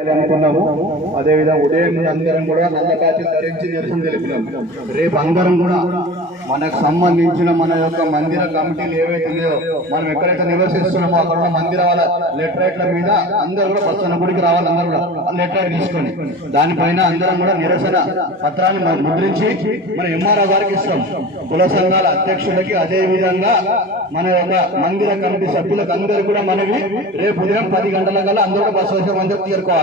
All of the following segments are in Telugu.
అనుకున్నాము. అదేవిధంగా ఉదయం అందరం కూడా నల్ల కాచీలు ధరించి నిరసన తెలిపినాం. రేపు అందరం కూడా మనకు సంబంధించిన మన యొక్క మందిర కమిటీలు ఏవైతే ఉన్నాయో, మనం ఎక్కడైతే నివసిస్తున్నామో అక్కడ ఉన్న మందిర వాళ్ళ లెటరేట్ల మీద అందరూ కూడా బస్సు గుడికి రావాలి. అందరూ కూడా లెటర్ తీసుకొని దానిపైన అందరం కూడా నిరసన పత్రాన్ని ముద్రించి మన ఎంఆర్ఓ గారికి ఇస్తాం. కుల సంఘాల అధ్యక్షులకి, అదే విధంగా మన యొక్క మందిర కమిటీ సభ్యులకు అందరూ కూడా మనవి రేపు ఉదయం 10 గంటల కల్లా అందరూ బస్సు వచ్చే మందిరం తీరుకోవాలి.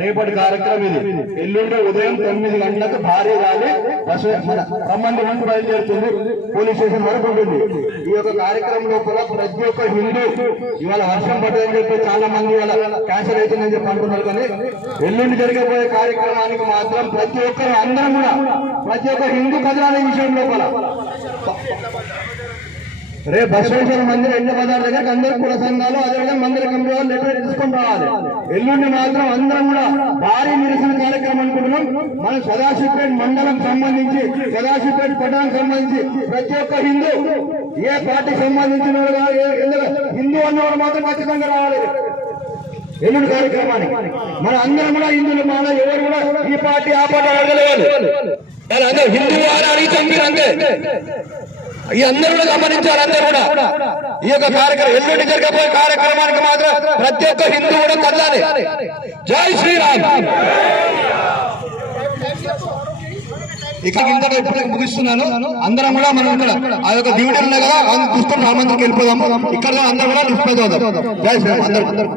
రేపటి కార్యక్రమం ఇది. ఎల్లుండి ఉదయం 9 గంటలకు భారీ ర్యాలీ బస్సు మన ఖమ్మం నుంచి బయలుదేరుతుంది, పోలీస్ స్టేషన్ వరకు ఉంటుంది. ఈ యొక్క కార్యక్రమం లోపల ప్రతి ఒక్క హిందూ ఇవాళ వర్షం పడ్డదని చెప్పి చాలా మంది ఇవాళ క్యాన్సల్ అవుతుందని చెప్పి అంటున్నారు. కానీ ఎల్లుండి జరిగబోయే కార్యక్రమానికి మాత్రం ప్రతి ఒక్కరు అందరం కూడా ప్రతి ఒక్క హిందూ కదలాలి. విషయం లోపల రేపు బసవేశ్వర మందిరం ఎండ బజార్ దగ్గర అందరూ కుల సంఘాలు, అదేవిధంగా మందిర కమిటీ వాళ్ళు లెటర్ తీసుకొని రావాలి. ఎల్లుండి మాత్రం అందరం కూడా భారీ నిరసన కార్యక్రమం అనుకుంటున్నాం. మన సదాశివపేట మండలం సంబంధించి, సదాశివపేట పట్టణానికి సంబంధించి ప్రతి ఒక్క హిందూ, ఏ పార్టీకి సంబంధించిన హిందూ అన్నవాడు మాత్రం ఖచ్చితంగా రావాలి ఎల్లుండి కార్యక్రమానికి. మన అందరం కూడా హిందువులు, మన ఎవరు కూడా ఈ పార్టీ ఆ పార్టీ అడగలేదు. అందరూ హిందూ అని అడిగితే మీరు అంతే. ఈ అందరూ కూడా గమనించారు. అందరూ కూడా ఈ యొక్క కార్యక్రమం ఎల్లుండి జరగబోయే కార్యక్రమానికి మాత్రం ప్రతి ఒక్క హిందూ కూడా కదలాలి. జై శ్రీరామ్. ఇక్కడ ఇంతగా ఇప్పటికి ముగిస్తున్నాను. అందరం కూడా మనం ఇక్కడ ఆ యొక్క డ్యూటీలు ఉన్నాయి కదా, చూసుకొని రామందరికి వెళ్ళిపోదాము. ఇక్కడ అందరూ కూడా నిలిచిపోదాం. జై శ్రీరామ్. అందరూ